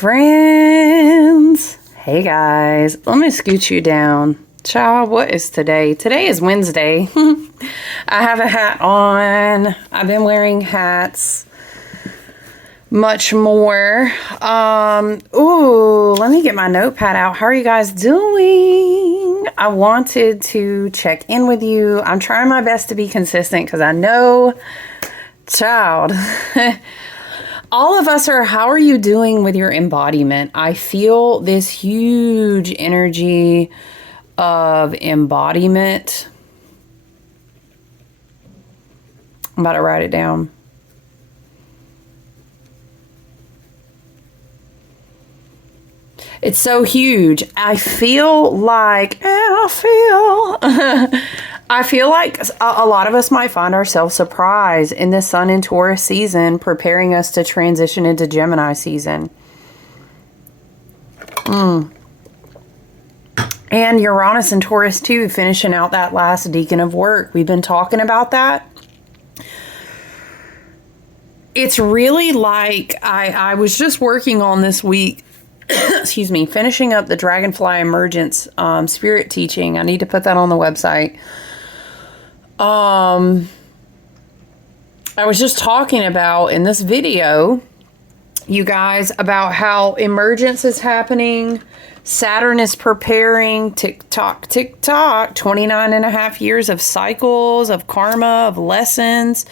friends. Hey guys, let me scoot you down. Child, what is today? Today is Wednesday. I have a hat on. I've been wearing hats much more. Ooh, let me get my notepad out. How are you guys doing? I wanted to check in with you. I'm trying my best to be consistent because I know, child, all of us are, how are you doing with your embodiment? I feel this huge energy of embodiment. I'm about to write it down. It's so huge. I feel like a lot of us might find ourselves surprised in the Sun in Taurus season, preparing us to transition into Gemini season. And Uranus and Taurus too, finishing out that last decan of work. We've been talking about that. It's really like I was just working on this week. Excuse me, finishing up the Dragonfly Emergence spirit teaching. I need to put that on the website. I was just talking about in this video, you guys, about how emergence is happening. Saturn is preparing, tick tock, 29 and a half years of cycles, of karma, of lessons.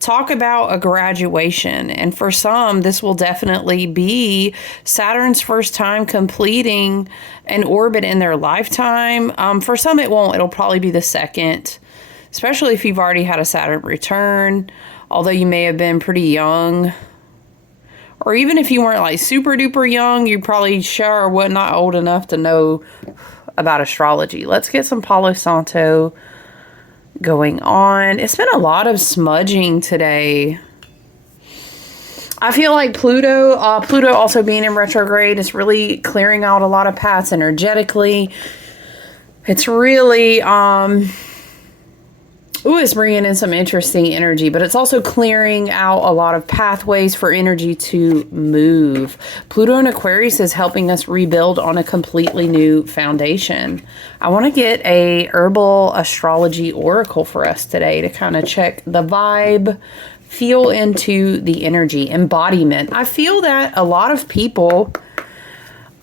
Talk about a graduation. And for some, this will definitely be Saturn's first time completing an orbit in their lifetime. For some, it won't. It'll probably be the second, especially if you've already had a Saturn return, although you may have been pretty young. Or even if you weren't like super duper young, you probably sure were not old enough to know about astrology. Let's get some Palo Santo going on. It's been a lot of smudging today. I feel like Pluto also being in retrograde is really clearing out a lot of paths energetically. It's really, it's bringing in some interesting energy, but it's also clearing out a lot of pathways for energy to move. Pluto in Aquarius is helping us rebuild on a completely new foundation. I want to get a herbal astrology oracle for us today to kind of check the vibe, feel into the energy, embodiment. I feel that a lot of people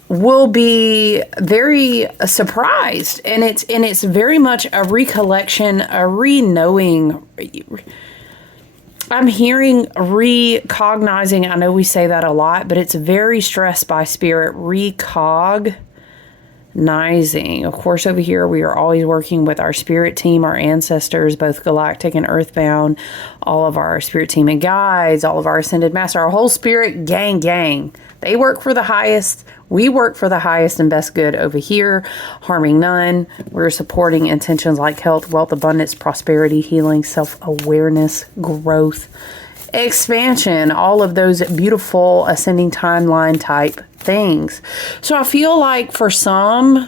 will be very surprised, and it's very much a recollection, a re-knowing. I'm hearing recognizing. I know we say that a lot, but it's very stressed by spirit. Recognizing. Of course, over here we are always working with our spirit team, our ancestors, both galactic and earthbound, all of our spirit team and guides, all of our ascended master, our whole spirit gang. They work for the highest. We work for the highest and best good over here, harming none. We're supporting intentions like health, wealth, abundance, prosperity, healing, self-awareness, growth, expansion, all of those beautiful ascending timeline type things. So I feel like for some,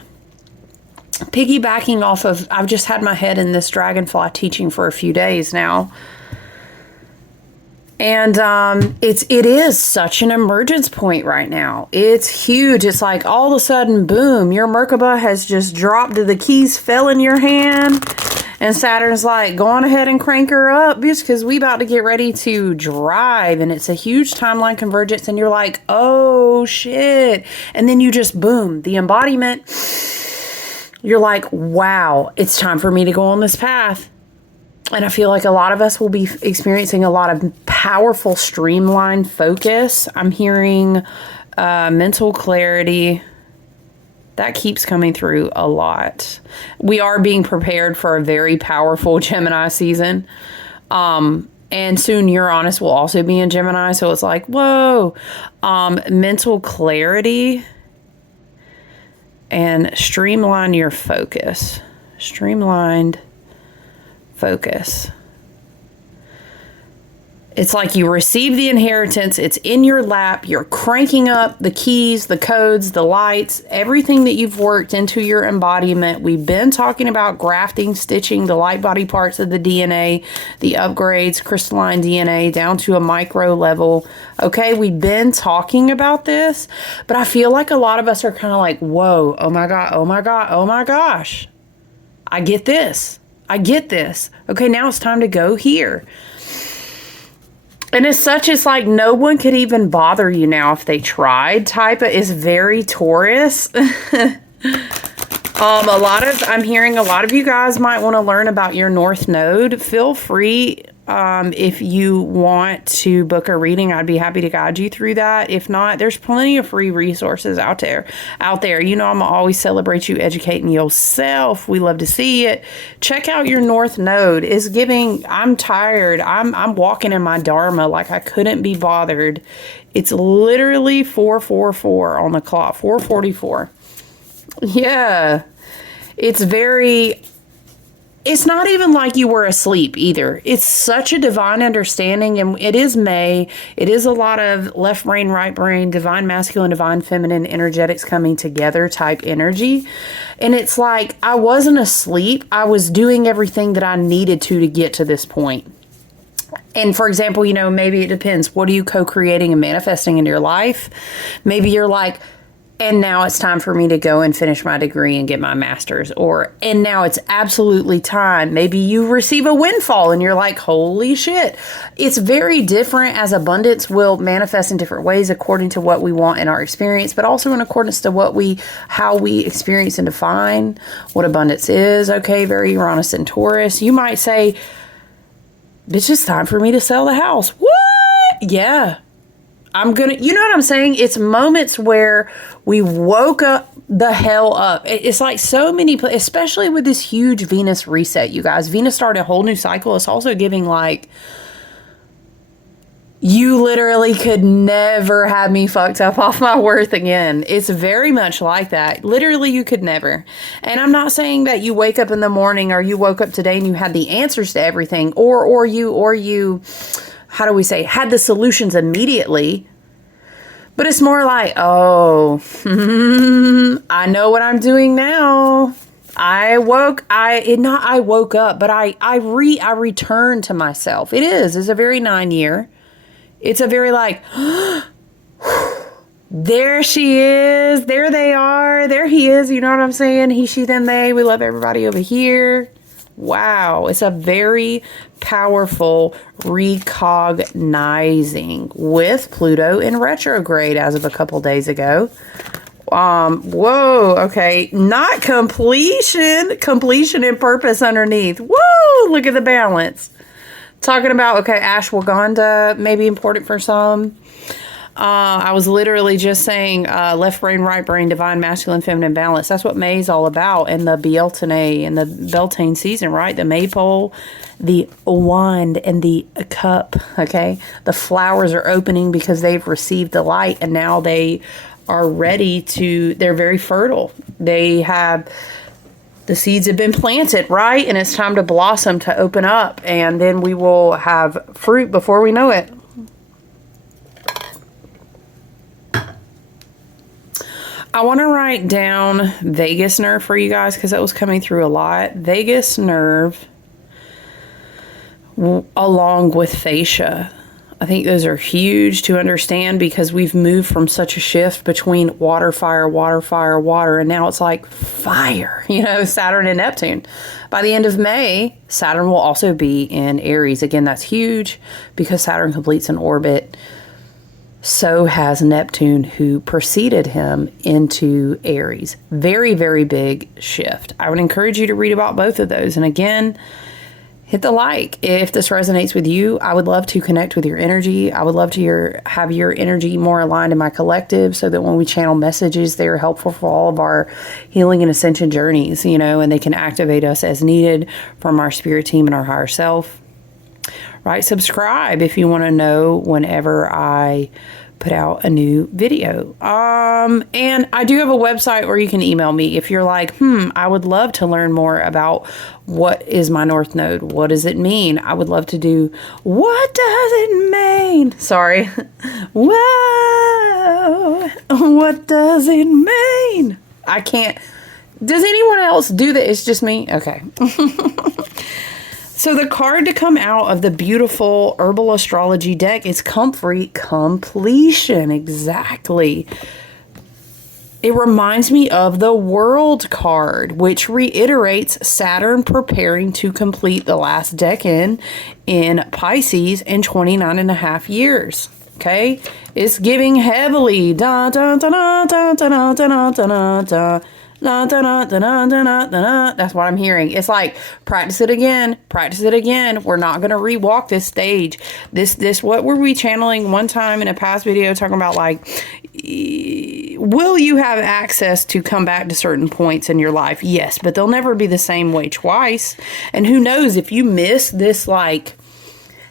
piggybacking off of, I've just had my head in this dragonfly teaching for a few days now. And it is such an emergence point right now. It's huge. It's like all of a sudden, boom, your Merkaba has just dropped, the keys fell in your hand. And Saturn's like, go on ahead and crank her up, bitch, because we about to get ready to drive. And it's a huge timeline convergence. And you're like, oh, shit. And then you just, boom, the embodiment. You're like, wow, it's time for me to go on this path. And I feel like a lot of us will be experiencing a lot of powerful streamlined focus. I'm hearing mental clarity. That keeps coming through a lot. We are being prepared for a very powerful Gemini season. And soon Uranus will also be in Gemini. So it's like, whoa, mental clarity and streamline your focus. Streamlined focus. It's like you receive the inheritance. It's in your lap. You're cranking up the keys, the codes, the lights, everything that you've worked into your embodiment. We've been talking about grafting, stitching the light body parts of the DNA, the upgrades, crystalline DNA down to a micro level. Okay, we've been talking about this, but I feel like a lot of us are kind of like, whoa, oh my God, oh my God, oh my gosh. I get this. I get this. Okay, now it's time to go here. And as such, it's like no one could even bother you now if they tried. Type is very Taurus. I'm hearing a lot of you guys might want to learn about your North Node. Feel free, if you want to book a reading, I'd be happy to guide you through that. If not, there's plenty of free resources out there. You know, I'm always celebrate you educating yourself. We love to see it. Check out your North Node. It's giving, I'm tired. I'm walking in my Dharma like I couldn't be bothered. It's literally 4:44 on the clock, 4:44. Yeah. It's not even like you were asleep either. It's such a divine understanding, and it is May. It is a lot of left brain, right brain, divine masculine, divine feminine energetics coming together type energy. And it's like I wasn't asleep. I was doing everything that I needed to get to this point. And for example, you know, maybe it depends. What are you co-creating and manifesting into your life? Maybe you're like, and now it's time for me to go and finish my degree and get my master's. Or, and now it's absolutely time. Maybe you receive a windfall and you're like, holy shit. It's very different, as abundance will manifest in different ways according to what we want in our experience, but also in accordance to how we experience and define what abundance is. Okay, very Uranus and Taurus. You might say, it's just time for me to sell the house. What? Yeah. You know what I'm saying? It's moments where we woke up the hell up. It's like so many, especially with this huge Venus reset, you guys. Venus started a whole new cycle. It's also giving like, you literally could never have me fucked up off my worth again. It's very much like that. Literally, you could never. And I'm not saying that you wake up in the morning or you woke up today and you had the answers to everything, or you how do we say, had the solutions immediately. But it's more like, oh, I know what I'm doing now. I woke up, but I returned to myself. It's a very 9-year. It's a very like, there she is. There they are. There he is. You know what I'm saying? He, she, them, they. We love everybody over here. Wow. It's a very powerful recognizing with Pluto in retrograde as of a couple days ago. Whoa. Okay. Not completion and purpose underneath. Whoa. Look at the balance. Talking about, okay, ashwagandha may be important for some. I was literally just saying left brain, right brain, divine, masculine, feminine balance. That's what May is all about. And the Beltane and the Beltane season, right? The maypole, the wand, and the cup, okay? The flowers are opening because they've received the light, and now they are ready to, they're very fertile. The seeds have been planted, right? And it's time to blossom, to open up. And then we will have fruit before we know it. I want to write down vagus nerve for you guys because that was coming through a lot. Vagus nerve along with fascia. I think those are huge to understand because we've moved from such a shift between water, fire, water, fire, water, and now it's like fire, you know, Saturn and Neptune. By the end of May, Saturn will also be in Aries. Again, that's huge because Saturn completes an orbit. So has Neptune, who preceded him, into Aries. Very, very big shift. I would encourage you to read about both of those. And again, hit the like if this resonates with you. I would love to connect with your energy. I would love to have your energy more aligned in my collective so that when we channel messages, they're helpful for all of our healing and ascension journeys, you know, and they can activate us as needed from our spirit team and our higher self. Right? Subscribe if you want to know whenever I put out a new video. And I do have a website where you can email me if you're like, I would love to learn more about what is my North Node. What does it mean? I would love to do, what does it mean? Sorry. Whoa. What does it mean? I can't. Does anyone else do that? It's just me? Okay. So the card to come out of the beautiful herbal astrology deck is Comfrey Completion. Exactly. It reminds me of the World card, which reiterates Saturn preparing to complete the last decan in Pisces in 29 and a half years. Okay? It's giving heavily. Da, da, da, da, da, da, da, da, da, da. Da, da, da, da, da, da, da. That's what I'm hearing. It's like, practice it again. Practice it again. We're not going to rewalk this stage. This, what were we channeling one time in a past video talking about, like, will you have access to come back to certain points in your life? Yes, but they'll never be the same way twice. And who knows, if you miss this, like,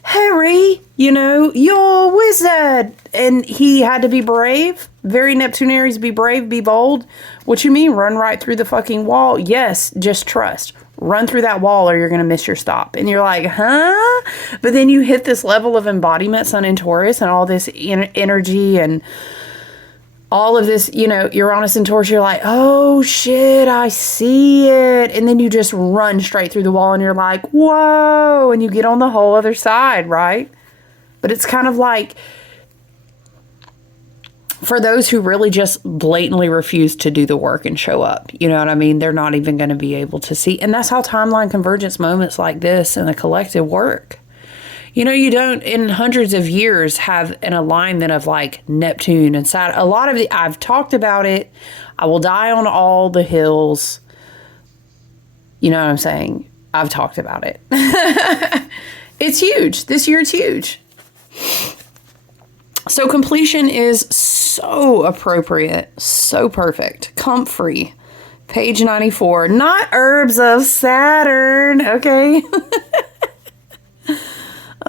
Harry, you know, you're a wizard. And he had to be brave. Very Neptunaries, be brave, be bold. What you mean? Run right through the fucking wall? Yes, just trust. Run through that wall or you're going to miss your stop. And you're like, huh? But then you hit this level of embodiment, Sun in Taurus, and all this energy and all of this, you know, Uranus and Taurus, you're like, oh shit, I see it. And then you just run straight through the wall and you're like, whoa. And you get on the whole other side, right? But it's kind of like, for those who really just blatantly refuse to do the work and show up, you know what I mean? They're not even going to be able to see. And that's how timeline convergence moments like this and the collective work. You know, you don't, in hundreds of years, have an alignment of like Neptune and Saturn. A lot of the, I've talked about it. I will die on all the hills. You know what I'm saying? I've talked about it. It's huge. This year it's huge. So completion is so appropriate, so perfect. Comfrey, page 94. Not herbs of Saturn, okay?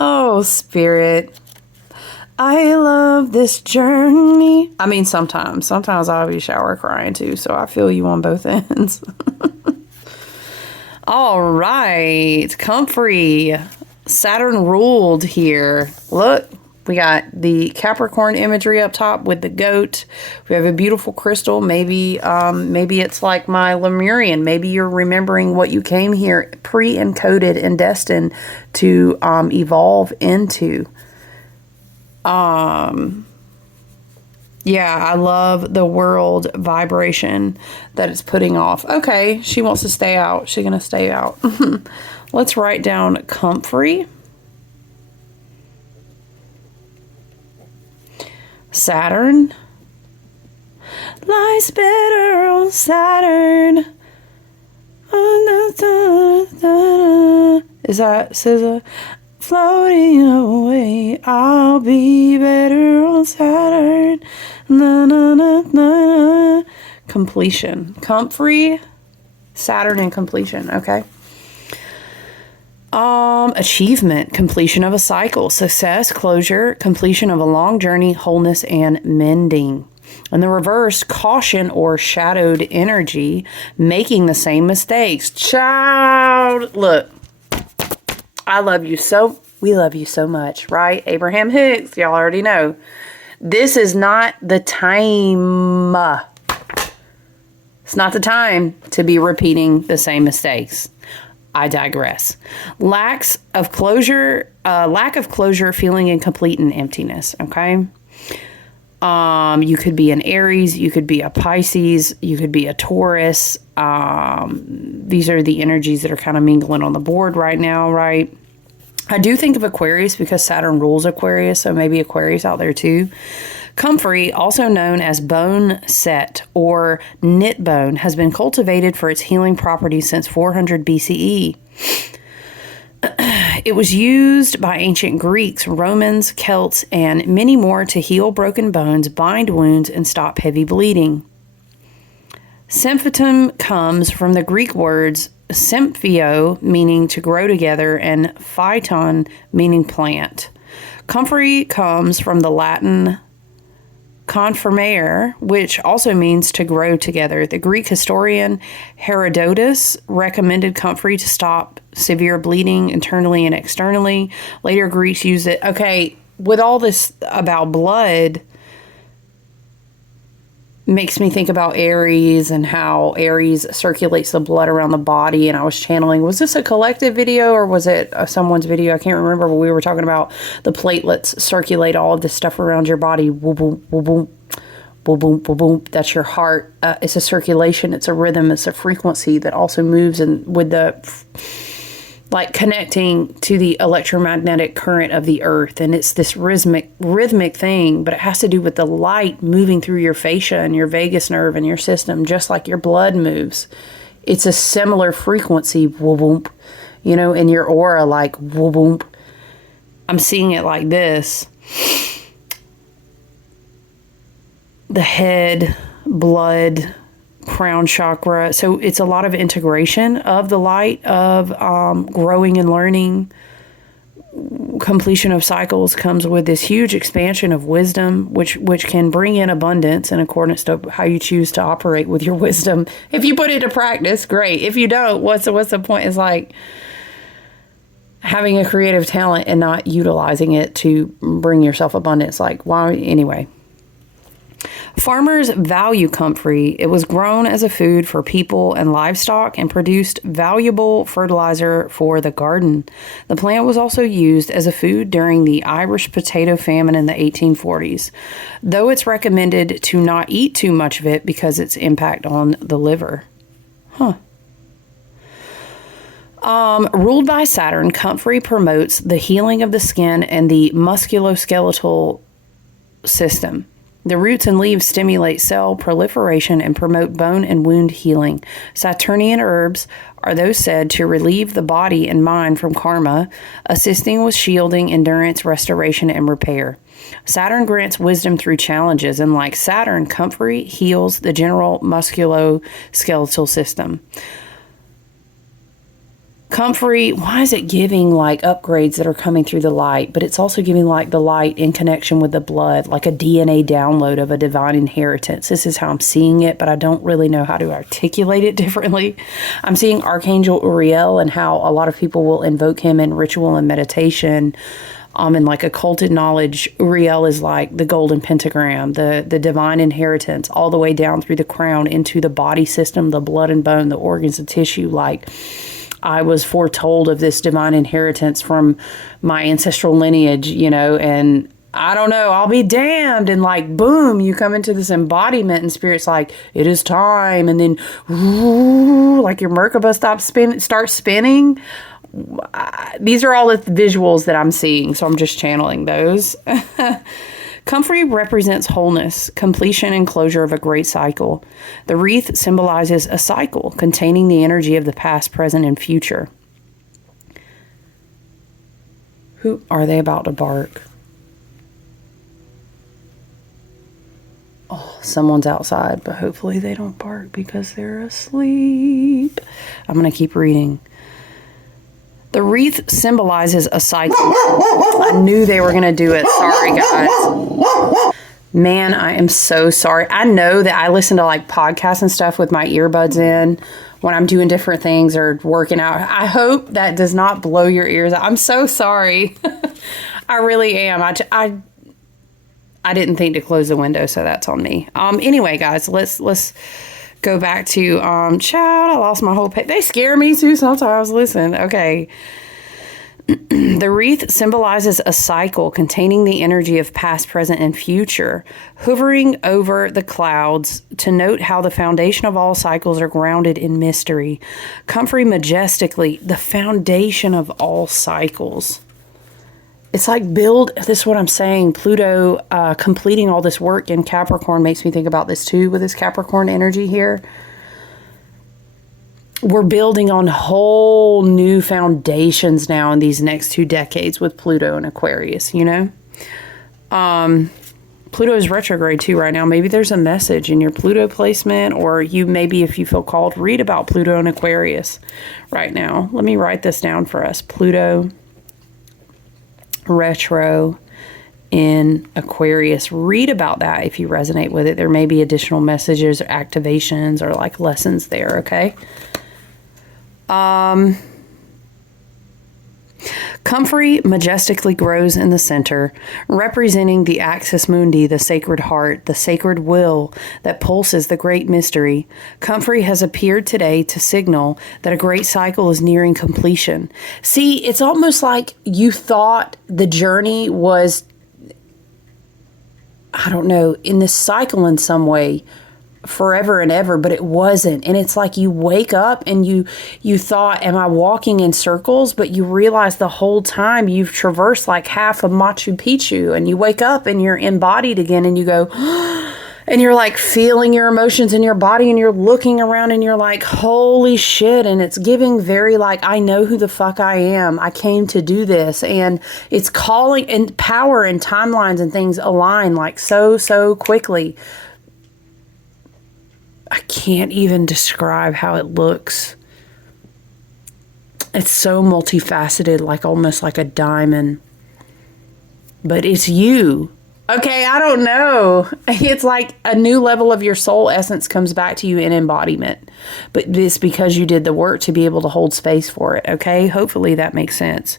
Oh, Spirit. I love this journey. I mean, sometimes I'll be shower crying too, so I feel you on both ends. All right, Comfrey. Saturn ruled here. Look. We got the Capricorn imagery up top with the goat. We have a beautiful crystal. Maybe it's like my Lemurian. Maybe you're remembering what you came here pre-encoded and destined to evolve into. Yeah, I love the world vibration that it's putting off. Okay, she wants to stay out. She's going to stay out. Let's write down Comfrey. Saturn. Life's better on Saturn. Is that SZA? Floating away, I'll be better on Saturn. Na, na, na, na. Completion. Comfrey, Saturn and completion. Okay. Achievement, completion of a cycle, success, closure, completion of a long journey, wholeness, and mending. In the reverse, caution or shadowed energy, making the same mistakes. Child, look, I love you so, we love you so much, right? Abraham Hicks, y'all already know. This is not the time. It's not the time to be repeating the same mistakes. I digress. Lack of closure, feeling incomplete and emptiness. Okay. You could be an Aries, you could be a Pisces, you could be a Taurus. These are the energies that are kind of mingling on the board right now, right? I do think of Aquarius because Saturn rules Aquarius, so maybe Aquarius out there too. Comfrey, also known as bone set or knit bone, has been cultivated for its healing properties since 400 BCE. It was used by ancient Greeks, Romans, Celts, and many more to heal broken bones, bind wounds, and stop heavy bleeding. Symphytum comes from the Greek words symphio, meaning to grow together, and phyton, meaning plant. Comfrey comes from the Latin Confirmare, which also means to grow together. The Greek historian Herodotus recommended comfrey to stop severe bleeding internally and externally. Later Greeks used it. Okay, with all this about blood, makes me think about Aries and how Aries circulates the blood around the body. And I was channeling, was this a collective video or was it someone's video? I can't remember, but we were talking about the platelets circulate all of this stuff around your body. Boom, boom, boom, boom, boom, boom, boom, boom. That's your heart. It's a circulation. It's a rhythm. It's a frequency that also moves and with the like connecting to the electromagnetic current of the earth. And it's this rhythmic thing, but it has to do with the light moving through your fascia and your vagus nerve and your system, just like your blood moves. It's a similar frequency, whoop, you know, in your aura, like whoop. I'm seeing it like this. The head, blood, crown chakra. So it's a lot of integration of the light of growing and learning. Completion of cycles comes with this huge expansion of wisdom, which can bring in abundance in accordance to how you choose to operate with your wisdom. If you put it to practice, great. If you don't, what's the point? It's like having a creative talent and not utilizing it to bring yourself abundance. Like, why? Anyway. Farmers value comfrey. It was grown as a food for people and livestock and produced valuable fertilizer for the garden. The plant was also used as a food during the Irish potato famine in the 1840s, though it's recommended to not eat too much of it because its impact on the liver. Ruled by Saturn, comfrey promotes the healing of the skin and the musculoskeletal system. The roots and leaves stimulate cell proliferation and promote bone and wound healing. Saturnian herbs are those said to relieve the body and mind from karma, assisting with shielding, endurance, restoration, and repair. Saturn grants wisdom through challenges, and like Saturn, comfrey heals the general musculoskeletal system. Comfrey, why is it giving like upgrades that are coming through the light, but it's also giving like the light in connection with the blood, like a DNA download of a divine inheritance. This is how I'm seeing it, but I don't really know how to articulate it differently. I'm seeing Archangel Uriel and how a lot of people will invoke him in ritual and meditation. And like occulted knowledge, Uriel is like the golden pentagram, the divine inheritance, all the way down through the crown into the body system, the blood and bone, the organs and tissue. Like, I was foretold of this divine inheritance from my ancestral lineage, you know, and I don't know, I'll be damned. And like, boom, you come into this embodiment and spirit's like, it is time. And then, ooh, like your Merkaba starts spinning. These are all the visuals that I'm seeing. So I'm just channeling those. Comfrey represents wholeness, completion, and closure of a great cycle. The wreath symbolizes a cycle containing the energy of the past, present, and future. Who are they about to bark? Oh, someone's outside, but hopefully they don't bark because they're asleep. I'm going to keep reading. The wreath symbolizes a cycle. I knew they were going to do it. Sorry, guys. Man, I am so sorry. I know that I listen to like podcasts and stuff with my earbuds in when I'm doing different things or working out. I hope that does not blow your ears out. I'm so sorry. I really am. I didn't think to close the window, so that's on me. Anyway, guys, let's go back to, child, I lost my whole page. They scare me too sometimes. Listen, okay. The wreath symbolizes a cycle containing the energy of past, present, and future, hovering over the clouds to note how the foundation of all cycles are grounded in mystery. Comfrey majestically, the foundation of all cycles. It's like this is what I'm saying. Pluto completing all this work in Capricorn makes me think about this too with this Capricorn energy here. We're building on whole new foundations now in these next 2 decades with Pluto and Aquarius, you know? Pluto is retrograde too right now. Maybe there's a message in your Pluto placement, or you maybe, if you feel called, read about Pluto and Aquarius right now. Let me write this down for us. Pluto retro in Aquarius. Read about that if you resonate with it. There may be additional messages or activations or like lessons there, okay? Comfrey majestically grows in the center, representing the axis mundi, the sacred heart, the sacred will that pulses the great mystery. Comfrey has appeared today to signal that a great cycle is nearing completion. See, it's almost like you thought the journey was, I don't know, in this cycle in some way, forever and ever, but it wasn't. And it's like you wake up and you thought, am I walking in circles? But you realize the whole time you've traversed like half of Machu Picchu, and you wake up and you're embodied again, and you go, and you're like feeling your emotions in your body, and you're looking around and you're like, holy shit. And it's giving very like, I know who the fuck I am. I came to do this. And it's calling, and power and timelines and things align like so quickly. I can't even describe how it looks. It's so multifaceted, like almost like a diamond. But it's you. Okay, I don't know. It's like a new level of your soul essence comes back to you in embodiment. But it's because you did the work to be able to hold space for it, okay? Hopefully that makes sense.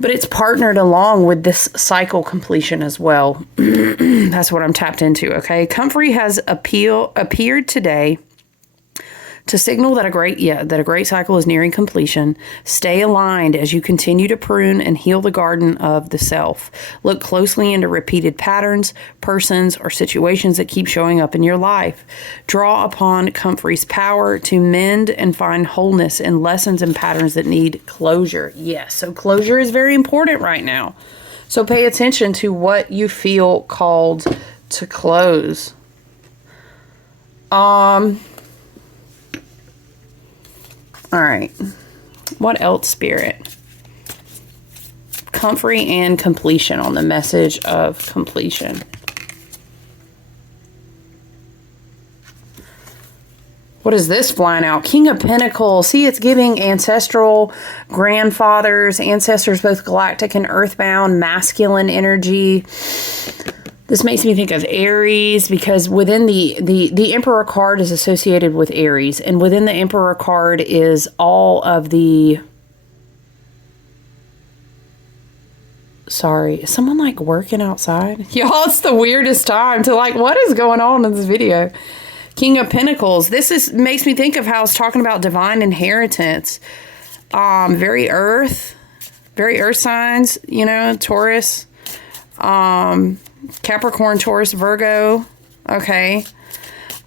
But it's partnered along with this cycle completion as well. That's what I'm tapped into, okay? Comfrey has appeared today to signal that a great cycle is nearing completion. Stay aligned as you continue to prune and heal the garden of the self. Look closely into repeated patterns, persons, or situations that keep showing up in your life. Draw upon Comfrey's power to mend and find wholeness in lessons and patterns that need closure. Yes, so closure is very important right now. So pay attention to what you feel called to close. All right. What else, Spirit? Comfrey and completion on the message of completion. What is this flying out? King of Pentacles. See, it's giving ancestral grandfathers, ancestors, both galactic and earthbound, masculine energy. This makes me think of Aries, because within the Emperor card is associated with Aries. And within the Emperor card is all of the... Sorry, is someone like working outside? Y'all, it's the weirdest time to like, what is going on in this video? King of Pentacles. This makes me think of how it's talking about divine inheritance. Very earth signs, you know, Taurus. Capricorn, Taurus, Virgo. Okay.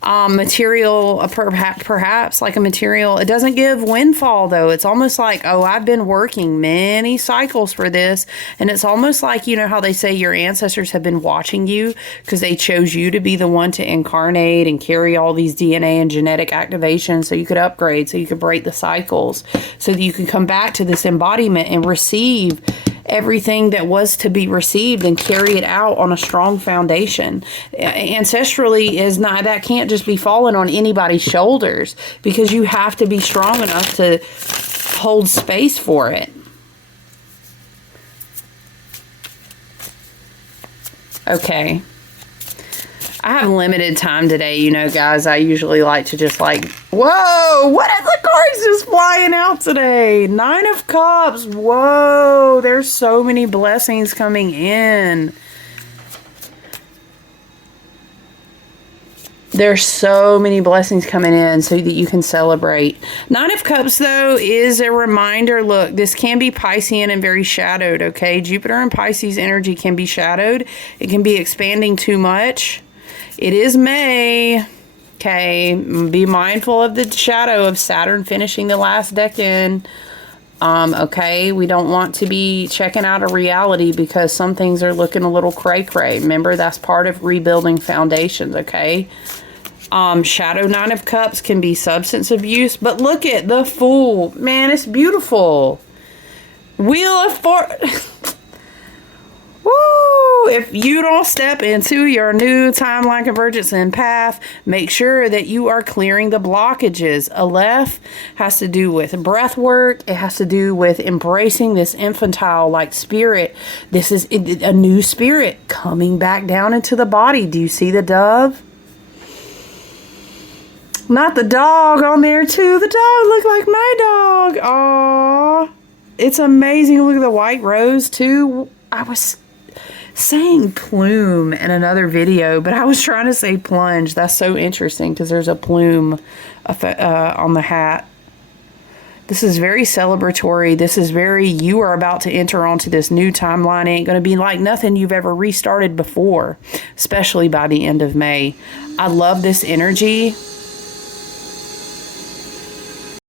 Material, perhaps like a material. It doesn't give windfall though. It's almost like, oh, I've been working many cycles for this. And it's almost like, you know how they say your ancestors have been watching you because they chose you to be the one to incarnate and carry all these DNA and genetic activations so you could upgrade, so you could break the cycles, so that you could come back to this embodiment and receive everything that was to be received and carry it out on a strong foundation. Ancestrally is not, that can't just be falling on anybody's shoulders, because you have to be strong enough to hold space for it. Okay. I have limited time today, you know, guys. I usually like to just like, whoa, what is the cards just flying out today? 9 of Cups. Whoa, there's so many blessings coming in. There's so many blessings coming in so that you can celebrate. 9 of Cups, though, is a reminder. Look, this can be Piscean and very shadowed, okay? Jupiter and Pisces energy can be shadowed. It can be expanding too much. It is May. Okay, be mindful of the shadow of Saturn finishing the last decan. Okay, we don't want to be checking out of reality because some things are looking a little cray-cray. Remember, that's part of rebuilding foundations, okay? Shadow 9 of Cups can be substance abuse, but look at the Fool. Man, it's beautiful. Wheel of Fortune. Woo! if you don't step into your new timeline convergence and path, make sure that you are clearing the blockages. Aleph has to do with breath work. It has to do with embracing this infantile like spirit. This is a new spirit coming back down into the body. Do you see the dove? Not the dog on there too. The dog looked like my dog. Aww. It's amazing. Look at the white rose too. I was saying plume in another video, but I was trying to say plunge. That's so interesting because there's a plume on the hat. This is very celebratory. This is very, you are about to enter onto this new timeline. It ain't going to be like nothing you've ever restarted before, especially by the end of May. I love this energy.